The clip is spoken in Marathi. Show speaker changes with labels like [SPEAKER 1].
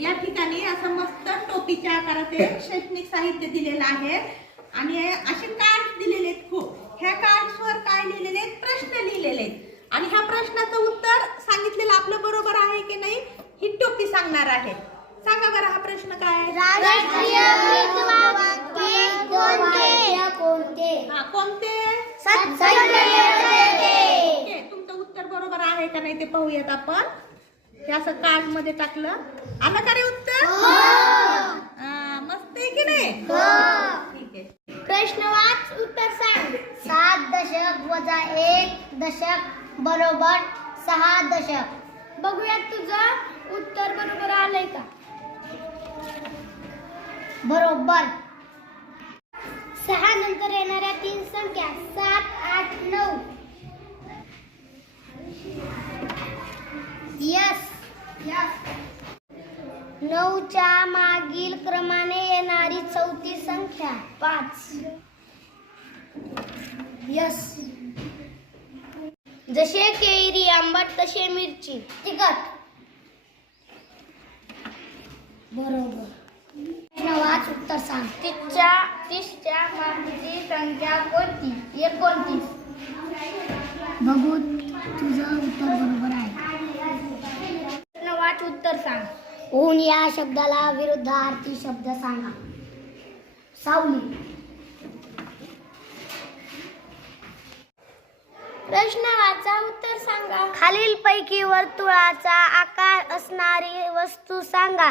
[SPEAKER 1] या ठिकाणी असं मस्त टोपीच्या आकाराचे शैक्षणिक साहित्य दिलेलं आहे. आणि असे कार्ड दिलेले आहेत खूप. ह्या कार्ड्सवर काय लिहिलेले आहेत? प्रश्न लिहिलेले आहेत. आणि ह्या प्रश्नाचं उत्तर सांगितलेलं आपलं बरोबर आहे की नाही ही टोपी सांगणार आहे. सांगा बरं हा प्रश्न काय आहे?
[SPEAKER 2] राष्ट्रीय गीतवाक्ये कोणते?
[SPEAKER 1] हा तुमचं उत्तर बरोबर आहे का नाही ते पाहूयात आपण. हे असं कार्डमध्ये टाकलं. आलं का रे उत्तर? हा, मस्त आहे की नाही? ठीक आहे.
[SPEAKER 2] प्रश्न वाच उत्तर सांग. सात दशक वजा एक दशक बरोबर सहा दशक. बघूयात तुझं उत्तर बरोबर आलंय का? बरोबर. सहा नंतर येणाऱ्या तीन संख्या सात आठ नऊ यस नऊच्या मागील क्रमाने येणारी चौथी संख्या पाच. यस. जसे केळी आंबट तसे मिरची. तिखट. बरोबर. प्रश्न वाच उत्तर सांग. तीसच्या तीसच्या मागची संख्या कोणती? एकोणतीस. बघू तुझं उत्तर बरोबर आहे प्रश्न वाच उत्तर सांग. ऊन या शब्दाला विरुद्धार्थी शब्द सांगा. सावली. प्रश्न वाचा उत्तर सांगा. खालील पैकी वर्तुळाचा आकार असणारी वस्तू सांगा.